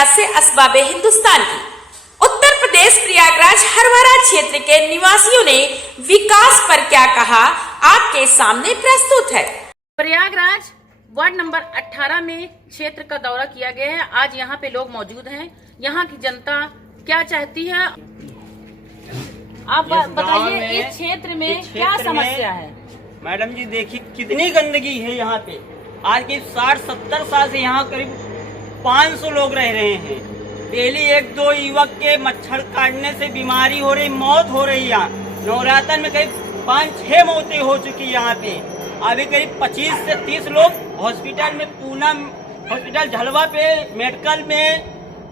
प्रयागराज से असबाब हिंदुस्तान की। उत्तर प्रदेश प्रयागराज हरवारा क्षेत्र के निवासियों ने विकास पर क्या कहा, आपके सामने प्रस्तुत है। प्रयागराज वार्ड नंबर 18 में क्षेत्र का दौरा किया गया है। आज यहाँ पे लोग मौजूद हैं। यहाँ की जनता क्या चाहती है, आप बताइए। इस क्षेत्र में क्या समस्या है? मैडम जी देखिए कितनी गंदगी है यहाँ पे। आज के 60-70 साल से यहाँ करीब 500 लोग रह रहे हैं। डेली 1-2 युवक के मच्छर काटने से बीमारी हो रही, मौत हो रही। यहाँ नवरात्र में करीब 5-6 मौतें हो चुकी यहाँ पे। अभी करीब 25 से 30 लोग हॉस्पिटल में, पूनम हॉस्पिटल झलवा पे, मेडिकल में,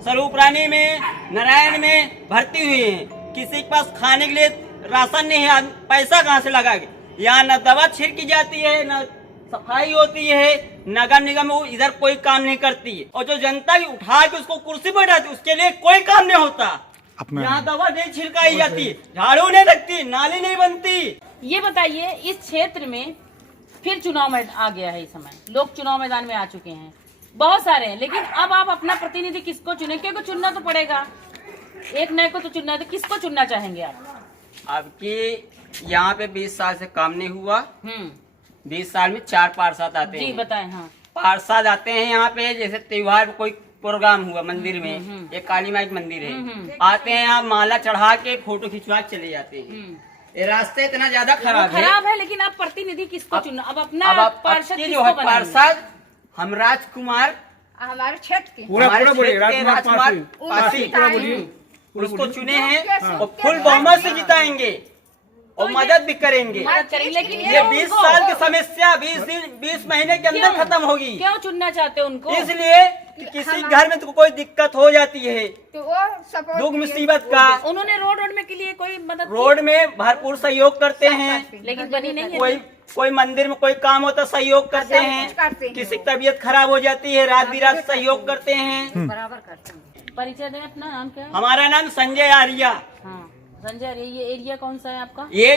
स्वरूपरानी में, नारायण में भर्ती हुए हैं। किसी के पास खाने के लिए राशन नहीं है, पैसा कहाँ से लगाएंगे? यहाँ न दवा छिड़की जाती है, न सफाई होती है, नगर निगम इधर कोई काम नहीं करती है। और जो जनता की उठा के उसको कुर्सी पर बैठाती, उसके लिए कोई काम नहीं होता। यहाँ दवा नहीं छिड़काई जाती, झाड़ू नहीं लगती, नाली नहीं बनती। ये बताइए, इस क्षेत्र में फिर चुनाव में आ गया है। इस समय लोग चुनाव मैदान में आ चुके हैं, बहुत सारे हैं, लेकिन अब आप अपना प्रतिनिधि किसको चुने? क्योंकि चुनना तो पड़ेगा, एक नए को तो चुनना है। तो किसको चुनना चाहेंगे आप? आपकी यहाँ पे 20 साल से काम नहीं हुआ। 20 साल में 4 पार्षद आते हैं। जी बताएं। हाँ, पार्षद आते हैं यहाँ पे, जैसे त्योहार कोई प्रोग्राम हुआ मंदिर में, एक काली माई मंदिर है, आते हैं यहाँ माला चढ़ा के फोटो खिंचवा के चले जाते हैं। ये रास्ते इतना ज्यादा खराब है। लेकिन आप प्रतिनिधि किसको चुनना? अब अपना पार्षद जो है पार्षद हम राजकुमार, हमारे क्षेत्र के राजकुमार उसको चुने हैं और फुल बहुमत से जिताएंगे और मदद भी करेंगे। लेकिन ये 20 साल की समस्या 20 महीने के अंदर खत्म होगी। क्यों चुनना चाहते हैं उनको? इसलिए कि किसी घर में तो कोई दिक्कत हो जाती है, तो वो दुख मुसीबत का। उन्होंने रोड में के लिए कोई मदद, रोड में भरपूर सहयोग करते हैं, लेकिन बनी नहीं है। कोई मंदिर में कोई काम होता सहयोग करते हैं, किसी की तबीयत खराब हो जाती है, रात बिरात सहयोग करते हैं। बराबर करते हैं। परिचय दें अपना। नाम क्या है? हमारा नाम संजय आर्या। हाँ, संजय आर्या। ये एरिया कौन सा है आपका? ये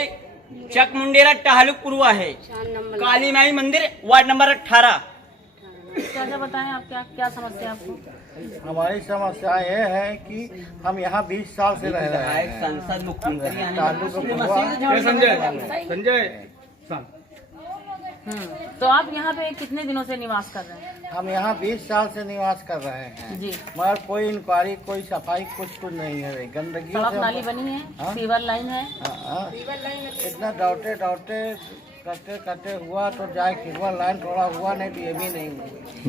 चक मुंडेरा टहलुकपुरवा है, काली माई मंदिर, वार्ड नंबर 18। क्या बताएं आप, क्या समस्या आपको? हमारी समस्या ये है कि हम यहाँ 20 साल से रह रहे हैं। संसद मुख्यमंत्री संजय। तो आप यहाँ पे कितने दिनों से निवास कर रहे हैं? हम यहाँ 20 साल से निवास कर रहे हैं जी। मगर कोई इंक्वायरी, कोई सफाई, कुछ नहीं है। गंदगी सड़क नाली बनी है, सीवर लाइन है। इतना दौड़ते करते हुआ तो जाए, सीवर लाइन थोड़ा हुआ, नहीं तो ये भी नहीं हुआ।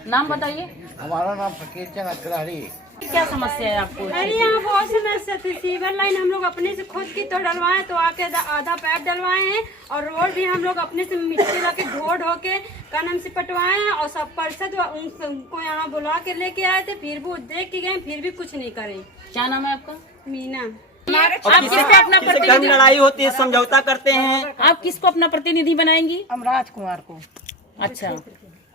नाम बताइए। हमारा नाम फकीर चंद अग्रहरी। क्या समस्या है आपको? अरे यहाँ बहुत समस्या थी। सीवर लाइन हम लोग अपने से खुद की तो डलवाए, तो आके आधा पैप डलवाए हैं, और रोड भी हम लोग अपने से मिट्टी ला के ढो के कनम से पटवाए हैं। और सब पार्षद उनको यहाँ बुला के लेके आए थे, फिर भी देख के गए, फिर भी कुछ नहीं करे। क्या नाम है आपका? मीना। आप किसको अपना प्रतिनिधि? लड़ाई होती है, समझौता करते हैं। आप किसको अपना प्रतिनिधि बनाएंगी? हम राजकुमार को। अच्छा,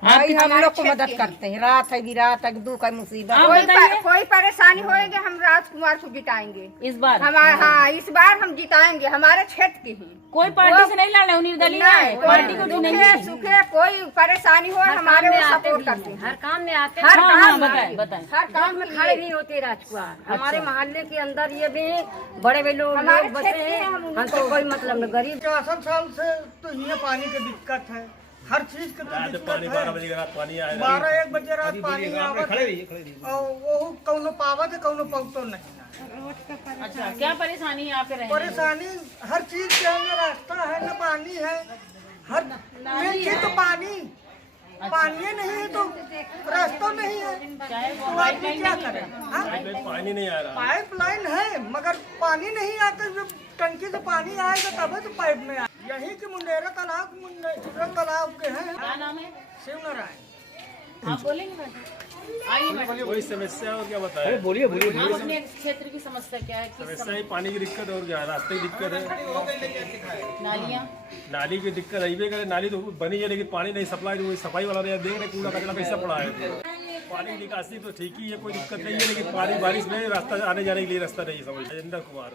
भाई हम लोग को मदद करते हैं। रात है बिरात है, दुख है, मुसीबत, कोई परेशानी होएगी, हम राजकुमार को जिताएंगे इस बार। हाँ, इस बार हम जिताएंगे। हमारे क्षेत्र के हैं, कोई पार्टी से नहीं लड़ रहे, निर्दलीय है, पार्टी को चुनेंगे। सुखे कोई परेशानी हो, हमारे वो सपोर्ट करते हैं। हर काम में आते हैं, बताएं। हर काम में खड़े नहीं होते राजकुमार। हमारे मोहल्ले के अंदर ये भी बड़े बड़े लोग बसे हैं, हमसे कोई मतलब नहीं। गरीब 64 साल से तो यहाँ पानी की दिक्कत है, हर चीज की तो दिक्कत है। 12-1 बजे रात पानी आवत और वो कौनो पावत है, कौनो पौतो नहीं। अच्छा, क्या परेशानी है आपके रहने में? परेशानी हर चीज के है, न रास्ता है, न पानी है। हर मेन चीज तो पानी नहीं है तो रास्ता नहीं है, तो आदमी क्या करे? पानी नहीं आ रहा। पाइप लाइन है मगर पानी नहीं आता। जब टंकी से पानी आएगा तब तो पाइप में आए। यही कि मुंडेरा तालाब के हैं। क्या नाम है? शिव नारायण। आप बोलेंगे? कोई समस्या और क्या बताए? बोलिए। आप अपने क्षेत्र की समस्या क्या है? समस्या ही पानी की दिक्कत और क्या, रास्ते की दिक्कत है, नालियाँ, नाली की दिक्कत है। करे नाली तो बनी है, लेकिन पानी नहीं सप्लाई। तो सफाई वाला देख रहे कूड़ा कचरा कैसा पड़ा है। पानी की निकासी तो ठीक ही है, कोई दिक्कत नहीं है, लेकिन पानी बारिश में रास्ता आने जाने के लिए रास्ता नहीं समझ। राजेंद्र कुमार।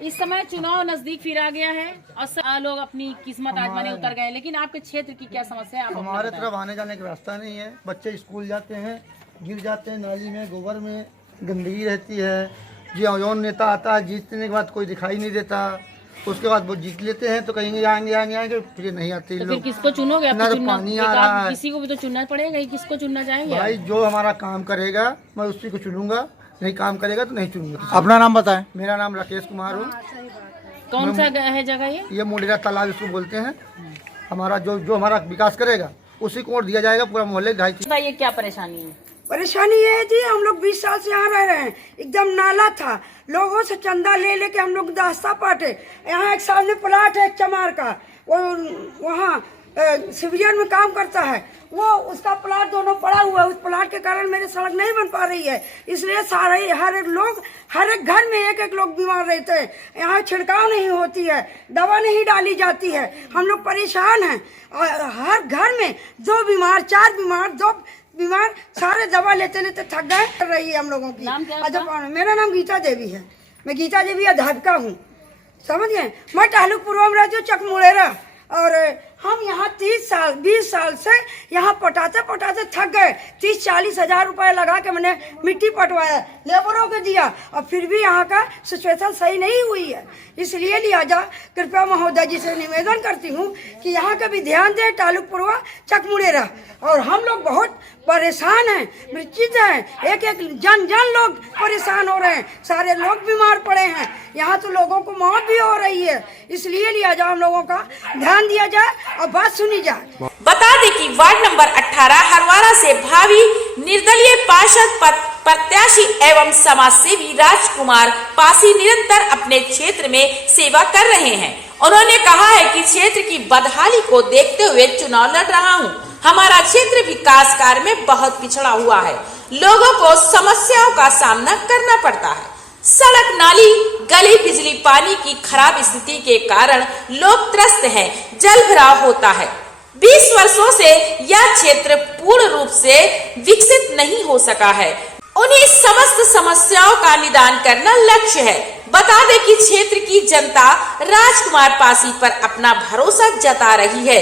इस समय चुनाव नजदीक फिर आ गया है और सब लोग अपनी किस्मत आजमाने उतर गए, लेकिन आपके क्षेत्र की क्या समस्या है? हमारे तरफ आने जाने का रास्ता नहीं है, बच्चे स्कूल जाते हैं गिर जाते हैं नाली में, गोबर में गंदगी रहती है। जौन नेता आता है जीतने के बाद कोई दिखाई नहीं देता, उसके बाद वो जीत लेते हैं तो कहेंगे आएंगे फिर नहीं आते तो फिर लोग। किसको चुनोगे? ना तो पानी आ रहा है। किसी को भी तो चुनना पड़ेगा, किसको चुनना चाहेंगे? भाई जो हमारा काम करेगा मैं उसी को चुनूंगा, नहीं काम करेगा तो नहीं चुनूंगा। अपना नाम बताएं। मेरा नाम राकेश कुमार हो। कौन सा है जगह ये? मुंडेरा तालाब इसको बोलते हैं। हमारा जो हमारा विकास करेगा उसी को वोट दिया जाएगा। पूरा मोहल्ले बताइए क्या परेशानी है? परेशानी ये है जी, हम लोग 20 साल से यहाँ रह रहे हैं। एकदम नाला था, लोगों से चंदा ले लेके हम लोग रास्ता पाटे। यहाँ एक सामने प्लाट है एक चमार का, वो वहाँ सिविलियन में काम करता है, वो उसका प्लाट दोनों पड़ा हुआ है। उस प्लाट के कारण मेरी सड़क नहीं बन पा रही है, इसलिए सारे हर एक घर में एक लोग बीमार रहते हैं। यहाँ छिड़काव नहीं होती है, दवा नहीं डाली जाती है, हम लोग परेशान हैं। हर घर में 2 बीमार 4 बीमार 2 बीमार, सारे दवा लेते लेते थक गए। कर रही है हम लोगों की। नाम क्या अच्छा, मेरा नाम गीता देवी है। मैं गीता देवी अध्यापिका हूँ, समझ गए। मैं तालुकपुरवा में रहती हूँ, चकमुड़ेरा। और हम यहाँ 20 साल से यहाँ पटाते पटाते थक गए। 30-40 हजार रुपए लगा के मैंने मिट्टी पटवाया, लेबरों को दिया, और फिर भी यहाँ का सिचुएशन सही नहीं हुई है। इसलिए लिहाजा कृपया महोदय जी से निवेदन करती हूँ कि यहाँ का भी ध्यान दें, तालुकपुरवा चकमुड़ेरा। और हम लोग बहुत परेशान हैं, मृत्युत हैं, एक जन लोग परेशान हो रहे हैं, सारे लोग बीमार पड़े हैं। यहाँ तो लोगों को मौत भी हो रही है। इसलिए लिहाजा हम लोगों का ध्यान दिया जाए और बात सुनी जाए। बता दें कि वार्ड नंबर 18 हरवारा से भावी निर्दलीय पार्षद प्रत्याशी एवं समाज सेवी राजकुमार पासी निरंतर अपने क्षेत्र में सेवा कर रहे हैं। उन्होंने कहा है कि क्षेत्र की बदहाली को देखते हुए चुनाव लड़ रहा हूं। हमारा क्षेत्र विकास कार्य में बहुत पिछड़ा हुआ है, लोगों को समस्याओं का सामना करना पड़ता है। सड़क, नाली, गली, बिजली, पानी की खराब स्थिति के कारण लोग त्रस्त हैं, जल भराव होता है। 20 वर्षों से यह क्षेत्र पूर्ण रूप से विकसित नहीं हो सका है। उन्हीं समस्त समस्याओं का निदान करना लक्ष्य है। बता दें कि क्षेत्र की जनता राजकुमार पासी पर अपना भरोसा जता रही है।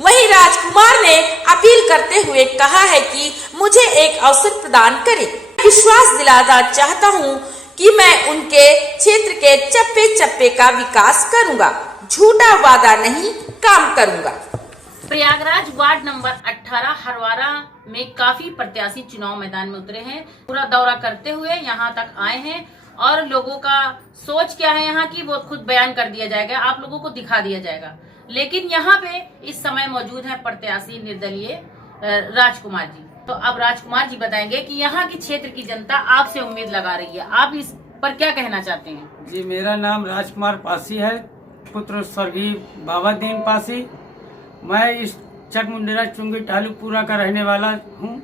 वहीं राजकुमार ने अपील करते हुए कहा है कि मुझे एक अवसर प्रदान करें। विश्वास दिलाना चाहता हूं कि मैं उनके क्षेत्र के चप्पे चप्पे का विकास करूंगा, झूठा वादा नहीं, काम करूंगा। प्रयागराज वार्ड नंबर 18 हरवारा में काफी प्रत्याशी चुनाव मैदान में उतरे हैं। पूरा दौरा करते हुए यहाँ तक आए हैं और लोगों का सोच क्या है यहाँ की वो खुद बयान कर दिया जाएगा, आप लोगों को दिखा दिया जाएगा। लेकिन यहाँ पे इस समय मौजूद है प्रत्याशी निर्दलीय राजकुमार जी। तो अब राजकुमार जी बताएंगे कि यहाँ की क्षेत्र की जनता आपसे उम्मीद लगा रही है, आप इस पर क्या कहना चाहते हैं? जी, मेरा नाम राजकुमार पासी है, पुत्र स्वर्गीय बाबादीन पासी। मैं इस चकमुंडेरा चुंगी तालुकपुरा का रहने वाला हूँ।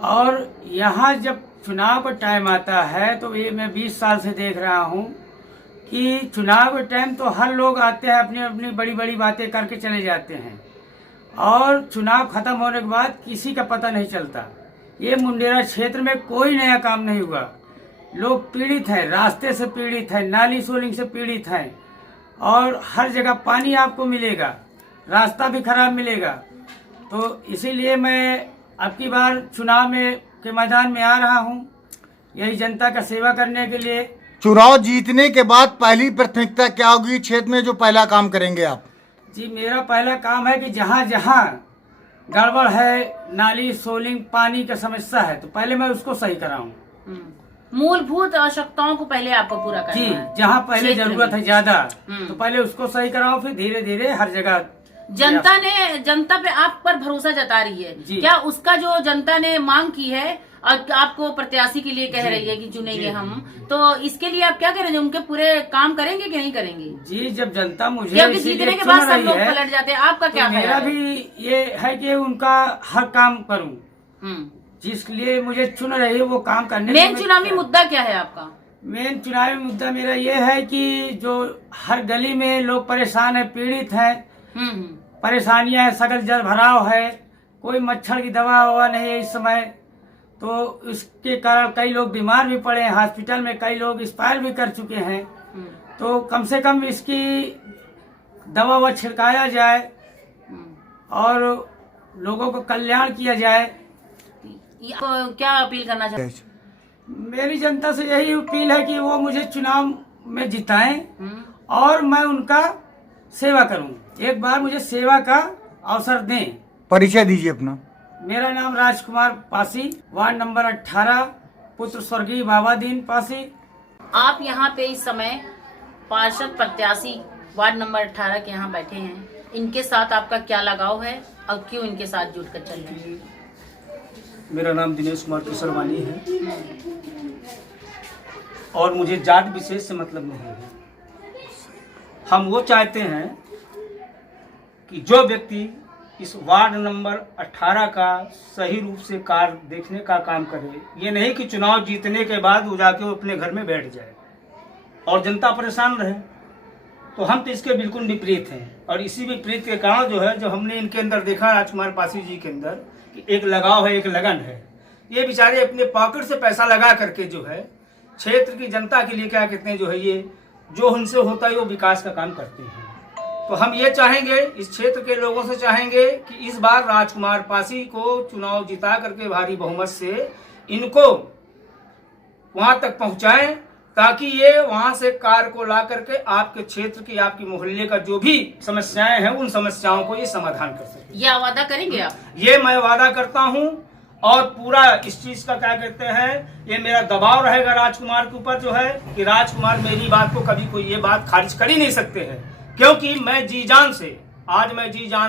और यहाँ जब चुनाव का टाइम आता है तो ये मैं 20 साल से देख रहा हूँ कि चुनाव के टाइम तो हर लोग आते हैं, अपनी अपनी बड़ी बड़ी बातें करके चले जाते हैं, और चुनाव खत्म होने के बाद किसी का पता नहीं चलता। ये मुंडेरा क्षेत्र में कोई नया काम नहीं हुआ। लोग पीड़ित हैं, रास्ते से पीड़ित हैं, नाली सोलिंग से पीड़ित हैं, और हर जगह पानी आपको मिलेगा, रास्ता भी खराब मिलेगा। तो इसीलिए मैं अब की बार चुनाव में के मैदान में आ रहा हूँ, यही जनता का सेवा करने के लिए। चुनाव जीतने के बाद पहली प्राथमिकता क्या होगी क्षेत्र में, जो पहला काम करेंगे आप? जी, मेरा पहला काम है कि जहाँ जहाँ गड़बड़ है, नाली सोलिंग पानी का समस्या है, तो पहले मैं उसको सही कराऊं। मूलभूत आवश्यकताओं को पहले आपको पूरा करना जी, है। जहाँ पहले जरूरत है ज्यादा, तो पहले उसको सही कराओ, फिर धीरे धीरे हर जगह। जनता पे आप पर भरोसा जता रही है, क्या उसका जो जनता ने मांग की है और आपको प्रत्याशी के लिए कह रही है कि चुनेंगे हम, तो इसके लिए आप क्या करेंगे? उनके पूरे काम करेंगे कि नहीं करेंगे? जी, जब जनता मुझे जीतने के बाद सब लोग पलट जाते हैं, आपका क्या? मेरा भी ये है कि उनका हर काम करूं, जिसके लिए मुझे चुन रही है वो काम करने। मेन चुनावी मुद्दा क्या है आपका? मेन चुनावी मुद्दा मेरा ये है कि जो हर गली में लोग परेशान है, पीड़ित है, परेशानियां है, सगल जल भराव है, कोई मच्छर की दवा हुआ नहीं है इस समय, तो इसके कारण कई लोग बीमार भी पड़े हैं, हॉस्पिटल में कई लोग एक्सपायर भी कर चुके हैं। तो कम से कम इसकी दवा व छिड़काया जाए और लोगों को कल्याण किया जाए, क्या अपील करना चाहते हैं? मेरी जनता से यही अपील है कि वो मुझे चुनाव में जिताएं और मैं उनका सेवा करूं। एक बार मुझे सेवा का अवसर दें। परिचय दीजिए अपना। मेरा नाम राजकुमार पासी, वार्ड नंबर 18, पुत्र स्वर्गीय बाबा दीन पासी। आप यहाँ पे इस समय पार्षद प्रत्याशी वार्ड नंबर 18 के यहाँ बैठे हैं, इनके साथ आपका क्या लगाव है और क्यों इनके साथ जुटकर चल रहे हैं? मेरा नाम दिनेश कुमार केसरवानी है और मुझे जात विशेष से मतलब नहीं है। हम वो चाहते हैं कि जो व्यक्ति इस वार्ड नंबर 18 का सही रूप से कार्य देखने का काम करे, ये नहीं कि चुनाव जीतने के बाद वो जाके वो अपने घर में बैठ जाए और जनता परेशान रहे। तो हम तो इसके बिल्कुल विपरीत हैं और इसी विपरीत के कारण जो है, जो हमने इनके अंदर देखा राजकुमार पासी जी के अंदर कि एक लगाव है, एक लगन है। ये बेचारे अपने पॉकेट से पैसा लगा करके जो है क्षेत्र की जनता के लिए क्या कहते हैं, जो है ये जो उनसे होता है वो विकास का काम करते हैं। तो हम ये चाहेंगे, इस क्षेत्र के लोगों से चाहेंगे कि इस बार राजकुमार पासी को चुनाव जिता करके भारी बहुमत से इनको वहां तक पहुंचाएं, ताकि ये वहां से कार को ला करके आपके क्षेत्र की, आपकी मोहल्ले का जो भी समस्याएं हैं उन समस्याओं को ये समाधान कर सके। यह वादा करेंगे आप? ये मैं वादा करता हूं और पूरा इस चीज का क्या कहते हैं, ये मेरा दबाव रहेगा राजकुमार के ऊपर जो है कि राजकुमार मेरी बात को कभी कोई ये बात खारिज कर ही नहीं सकते हैं, क्योंकि मैं जी जान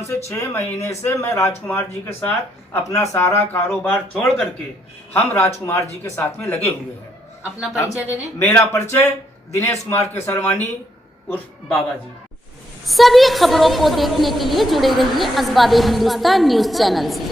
से 6 महीने से मैं राजकुमार जी के साथ अपना सारा कारोबार छोड़ करके हम राजकुमार जी के साथ में लगे हुए हैं। अपना परिचय दे दें। मेरा परिचय दिनेश कुमार केसरवानी उर्फ बाबा जी। सभी खबरों को देखने के लिए जुड़े रहिए अजबाबे हिंदुस्तान न्यूज चैनल से।